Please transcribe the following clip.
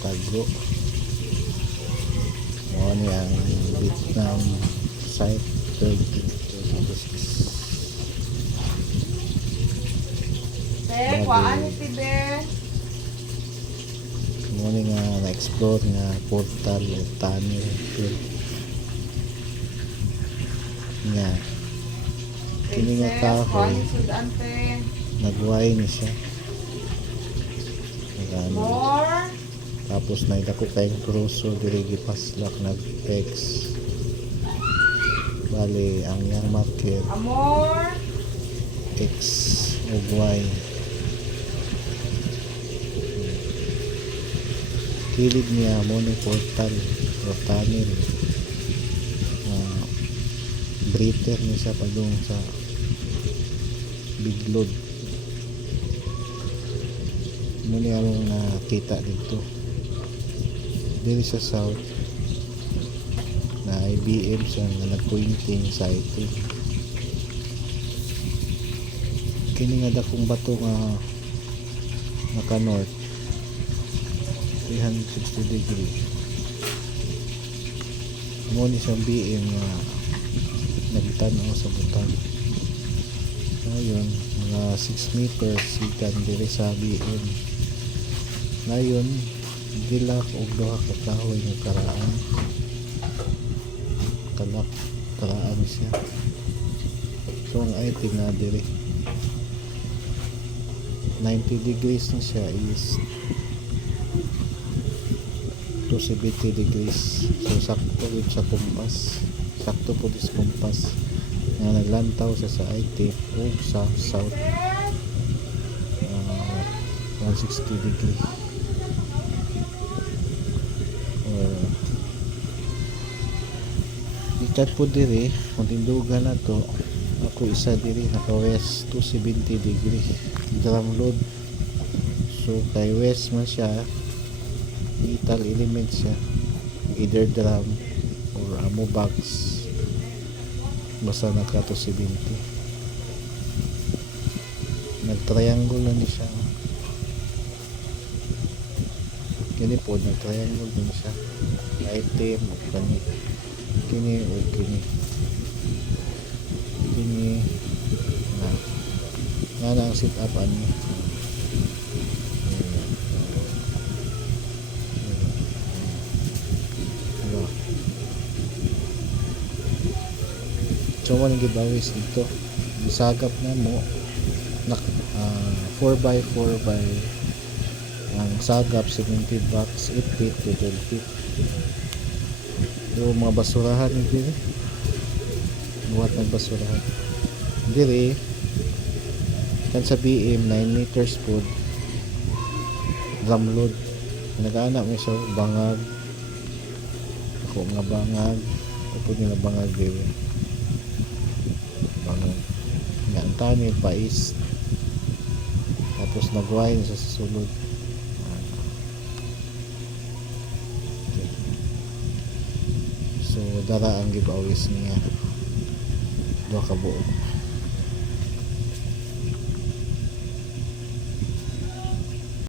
Taglo. Mo ni ang Vietnam site 3026. Be, kuhaan ni si Be. Mo ni nga na-explore nga portal o tunnel nga kini nga Princess, kahoy kuhaan ni Sudante. nagway ni siya. Nagano. More. Tapos naidako kayong cruiser diri gipaslak nag-X. Bali ang yang market Amor. X ug Y. Kilid niya mo ni portal o tunnel. Breather ni siya padung sa Biglod. Muna yung nakita dito dito sa south na IBM siya na nag-pointing sa ito. Kini nga dakong bato nga naka north 360 degree. Muna siyang BM nga nagtanaw sa butang. Ngayon mga 6 meters ikan diri sa BM. Ngayon gilak og duha ka kahoy nga karaan karaan siya. So ang item na diri 90 degrees na siya is 270 degrees. So sakto with sa kompas, sakto po this kompas nga naglantaw siya sa item o sa south 160 degree. Ikat po diri kung tindugan na to ako isa diri naka west 270 degree drum load. So kay west man siya metal element siya, either drum or ammo box, basta naka 270. Nag-triangle na ni siya. Kini po nag-triangle din siya. Item o kani. Kini o kini. Kini na ang sit up ani. So mo nang gibawis dito. Bisagap na mo 4x4 by ang sagap 70 box 8 feet to 12 feet. Yung mga basurahan dito buhat ng basurahan diri kan sa BM 9 meters po drum load. Nag-anak mo siya bangag ako nga bangag upo nila bangag diri bangag nga ang tunnel pa east tapos nagwain sa sulod. So dara ang gibawis niya 2 ka buok.